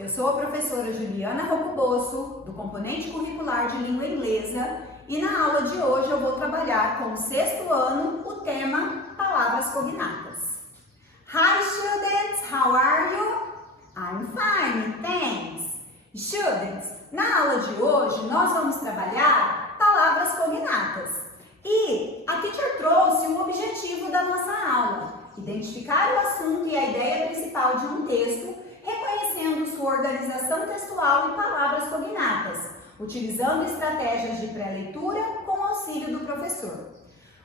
eu sou a professora Juliana Rocubosso, do componente curricular de língua inglesa, e na aula de hoje eu vou trabalhar com o 6º ano o tema Palavras Cognatas. Hi students, how are you? I'm fine, thanks. Students, na aula de hoje nós vamos trabalhar palavras cognatas. E a teacher trouxe o objetivo da nossa aula, identificar o assunto e a ideia principal de um texto, reconhecendo sua organização textual e palavras cognatas, utilizando estratégias de pré-leitura com o auxílio do professor.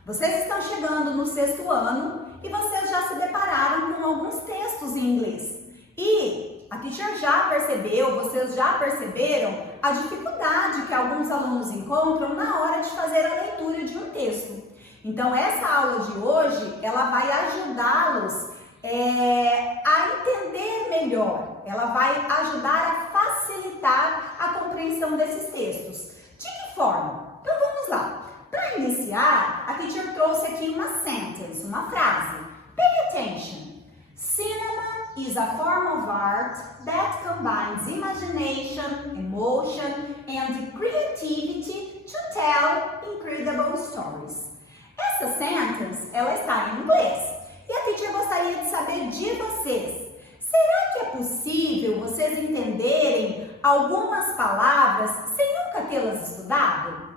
Vocês estão chegando no 6º ano e vocês já se depararam com alguns textos em inglês. E a teacher já percebeu, vocês já perceberam a dificuldade que alguns alunos encontram na hora de fazer a leitura de um texto. Então, essa aula de hoje, ela vai ajudá-los a entender melhor. Ela vai ajudar a facilitar a compreensão desses textos. De que forma? Então, vamos lá. Para iniciar, a teacher trouxe aqui uma sentence, uma frase. Pay attention. Cinema is a form of art that combines imagination, emotion, and creativity to tell incredible stories. Essa sentence, ela está em inglês. E a teacher gostaria de saber de vocês. Será que é possível vocês entenderem algumas palavras sem nunca tê-las estudado?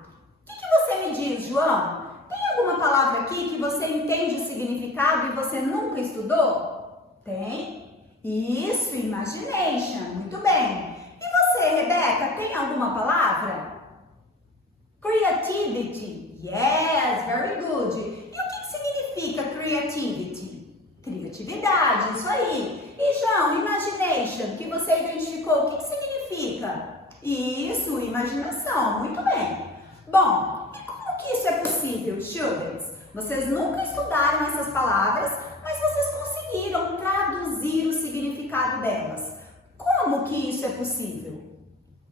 O que você me diz, João? Tem alguma palavra aqui que você entende o significado e você nunca estudou? Tem? Isso, imagination. Muito bem. E você, Rebeca, tem alguma palavra? Creativity. Yes, very good. E o que significa creativity? Criatividade, isso aí. E João, imagination, que você identificou, o que significa? Isso, imaginação. Muito bem. Bom, e como que isso é possível, students? Vocês nunca estudaram essas palavras, mas vocês conseguiram traduzir o significado delas. Como que isso é possível?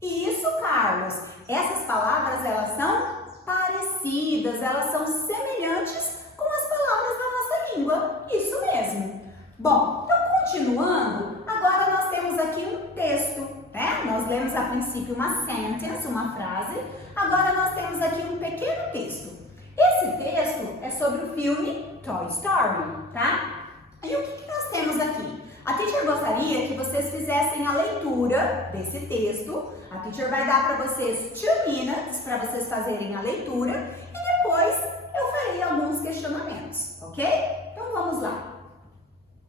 Isso, Carlos. Essas palavras, elas são parecidas, elas são semelhantes com as palavras da nossa língua. Isso mesmo. Bom, então continuando, agora nós temos aqui um texto, né? Nós lemos a princípio uma sentence, uma frase. Agora nós temos aqui um pequeno texto. Esse texto é sobre o filme Toy Story, tá? E o que nós temos aqui? A teacher gostaria que vocês fizessem a leitura desse texto. A teacher vai dar para vocês 2 minutes para vocês fazerem a leitura e depois eu farei alguns questionamentos, ok? Então vamos lá.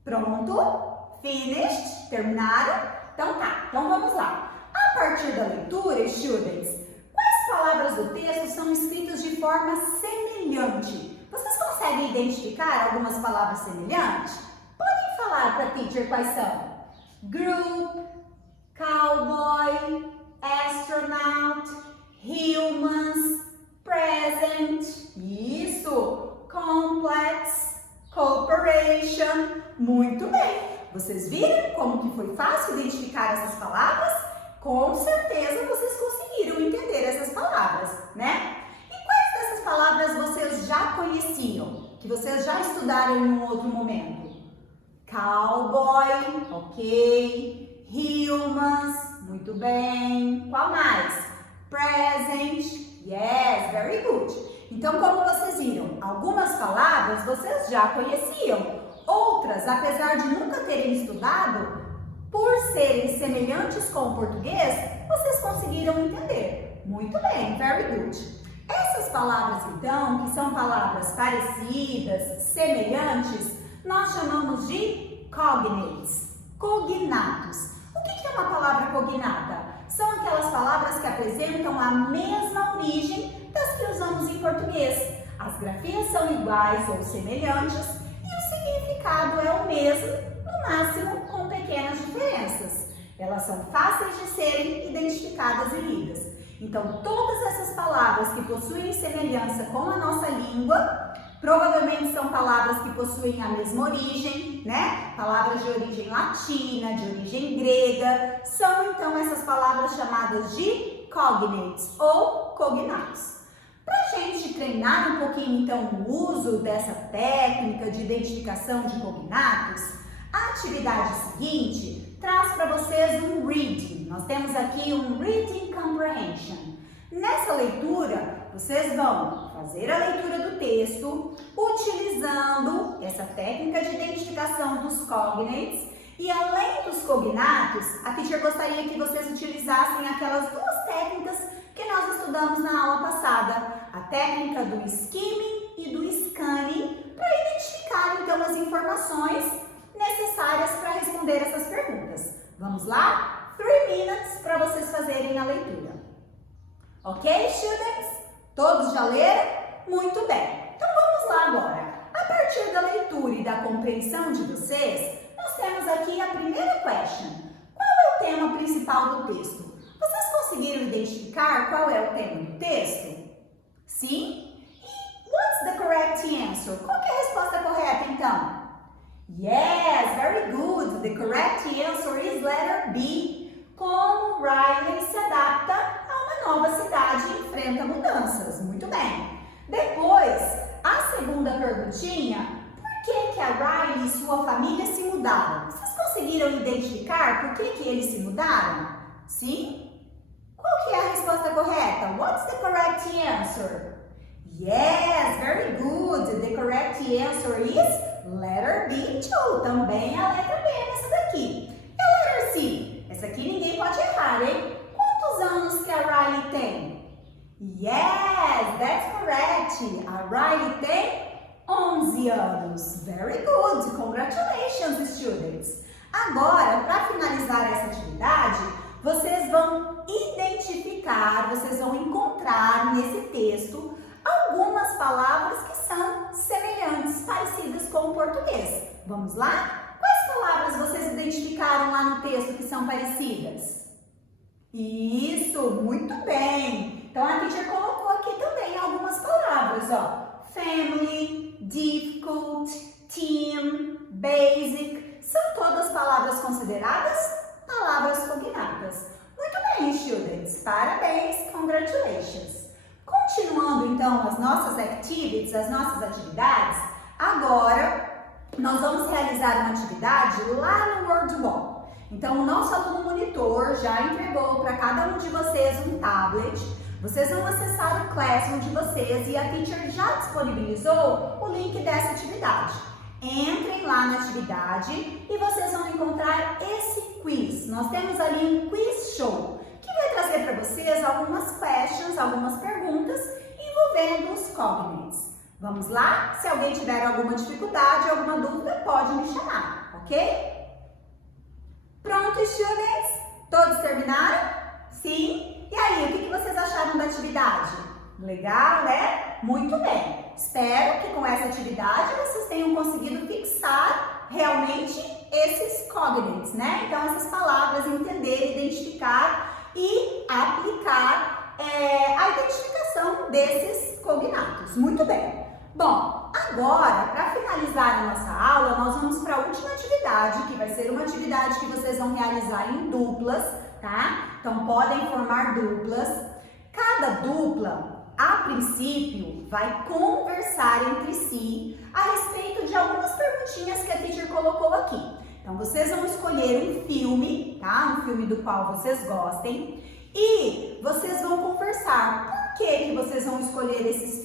Pronto? Finished? Terminaram? Então tá, então vamos lá. A partir da leitura, students, quais palavras do texto são escritas de forma semelhante? Vocês conseguem identificar algumas palavras semelhantes? Podem falar para a teacher quais são? Group, cowboy, astronaut, humans, present, isso, complex, cooperation. Muito bem. Vocês viram como que foi fácil identificar essas palavras? Com certeza vocês conseguiram entender essas palavras, né? E quais dessas palavras vocês já conheciam? Que vocês já estudaram em um outro momento? Cowboy, ok. Humans, muito bem. Qual mais? Present, yes, very good. Então, como vocês viram, algumas palavras vocês já conheciam. Outras, apesar de nunca terem estudado, por serem semelhantes com o português, vocês conseguiram entender. Muito bem, very good. Essas palavras, então, que são palavras parecidas, semelhantes, nós chamamos de cognates, cognatos. O que é uma palavra cognata? São aquelas palavras que apresentam a mesma origem das que usamos em português. As grafias são iguais ou semelhantes e o significado é o mesmo, no máximo com pequenas diferenças. Elas são fáceis de serem identificadas e lidas. Então, todas essas palavras que possuem semelhança com a nossa língua, provavelmente são palavras que possuem a mesma origem, né? Palavras de origem latina, de origem grega, são então essas palavras chamadas de cognates ou cognatos. Para a gente treinar um pouquinho então o uso dessa técnica de identificação de cognatos, a atividade seguinte traz para vocês um reading. Nós temos aqui um reading comprehension. Nessa leitura, vocês vão fazer a leitura do texto utilizando essa técnica de identificação dos cognates. E além dos cognatos, a teacher gostaria que vocês utilizassem aquelas duas técnicas que nós estudamos na aula passada. A técnica do skimming e do scanning, para identificar então as informações necessárias para responder essas perguntas. Vamos lá? 3 minutes para vocês fazerem a leitura. Ok, students? Todos já leram? Muito bem. Então vamos lá agora. A partir da leitura e da compreensão de vocês, nós temos aqui a primeira question. Qual é o tema principal do texto? Vocês conseguiram identificar qual é o tema do texto? Sim? E what's the correct answer? Qual que é a resposta correta então? Yes, very good. The correct answer is letter B. Como Riley se adapta a uma nova cidade e enfrenta mudanças. Muito bem. Depois, a segunda perguntinha. Por que a Riley e sua família se mudaram? Vocês conseguiram identificar por que eles se mudaram? Sim? Qual que é a resposta correta? What's the correct answer? Yes, very good. The correct answer is letter B too. Também a letra B nessa daqui. E a letter C? Essa aqui ninguém pode errar, hein? Quantos anos que a Riley tem? Yes, that's correct. A Riley tem 11 anos. Very good. Congratulations, students. Agora, para finalizar essa atividade, vocês vão identificar, vocês vão encontrar nesse texto algumas palavras que são semelhantes, parecidas com o português. Vamos lá? Quais palavras vocês identificaram lá no texto que são parecidas? Isso, muito bem. Então, a teacher colocou aqui também algumas palavras, ó. Family, difficult, team, basic. São todas palavras consideradas palavras cognatas. Muito bem, students. Parabéns, congratulations. Continuando, então, as nossas activities, as nossas atividades, agora nós vamos realizar uma atividade lá no WordWall. Então, o nosso aluno monitor já entregou para cada um de vocês um tablet. Vocês vão acessar o Classroom de vocês e a teacher já disponibilizou o link dessa atividade. Entrem lá na atividade e vocês vão encontrar esse quiz. Nós temos ali um quiz show, que vai trazer para vocês algumas questions, algumas perguntas envolvendo os cognates. Vamos lá? Se alguém tiver alguma dificuldade, alguma dúvida, pode me chamar, ok? Pronto, students? Todos terminaram? Sim? E aí, o que vocês acharam da atividade? Legal, né? Muito bem. Espero que com essa atividade vocês tenham conseguido fixar realmente esses cognates, né? Então, essas palavras, entender, identificar e aplicar a identificação desses cognatos. Muito bem. Bom, agora, para finalizar a nossa aula, nós vamos para a última atividade, que vai ser uma atividade que vocês vão realizar em duplas, tá? Então, podem formar duplas. Cada dupla, a princípio, vai conversar entre si a respeito de algumas perguntinhas que a teacher colocou aqui. Então, vocês vão escolher um filme, tá? Um filme do qual vocês gostem e vocês vão conversar. Por que vocês vão escolher esse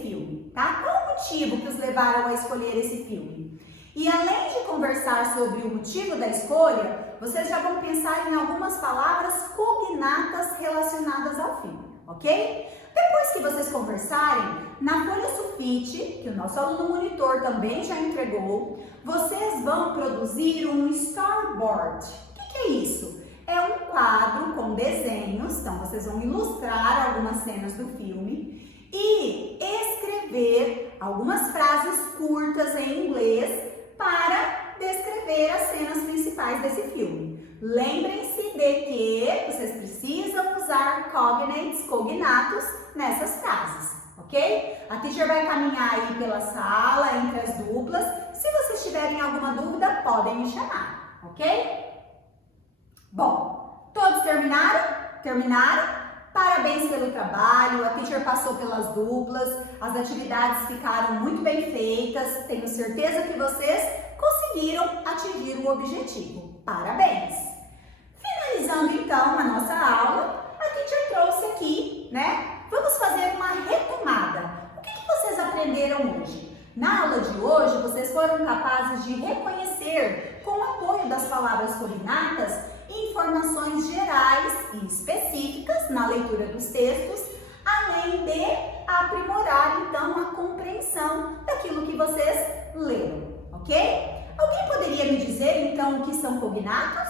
filme, tá? Qual o motivo que os levaram a escolher esse filme? E além de conversar sobre o motivo da escolha, vocês já vão pensar em algumas palavras cognatas relacionadas ao filme, ok? Depois que vocês conversarem, na folha sulfite, que o nosso aluno monitor também já entregou, vocês vão produzir um storyboard. O que é isso? É um quadro com desenhos, então vocês vão ilustrar algumas cenas do filme e escrever algumas frases curtas em inglês para descrever as cenas principais desse filme. Lembrem-se de que vocês precisam usar cognatos nessas frases, ok? A teacher vai caminhar aí pela sala, entre as duplas. Se vocês tiverem alguma dúvida, podem me chamar, ok? Bom, todos terminaram? Terminaram? Parabéns pelo trabalho, a teacher passou pelas duplas, as atividades ficaram muito bem feitas, tenho certeza que vocês conseguiram atingir o objetivo. Parabéns! palavras cognatas informações gerais e específicas na leitura dos textos, além de aprimorar então a compreensão daquilo que vocês leram, ok? Alguém poderia me dizer então o que são cognatas?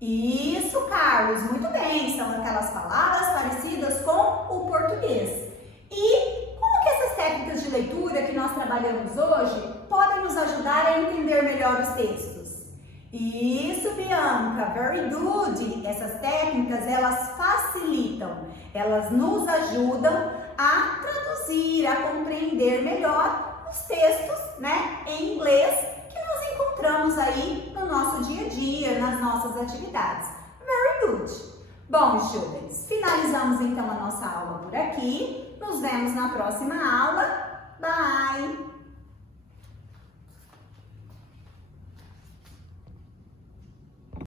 Isso, Carlos, muito bem, são aquelas palavras parecidas com o português. E como que essas técnicas de leitura que nós trabalhamos hoje podem nos ajudar a entender melhor os textos? Isso, Bianca, very good. Essas técnicas, elas facilitam, elas nos ajudam a traduzir, a compreender melhor os textos, né, em inglês que nós encontramos aí no nosso dia a dia, nas nossas atividades. Very good. Bom, students, finalizamos então a nossa aula por aqui. Nos vemos na próxima aula. Bye!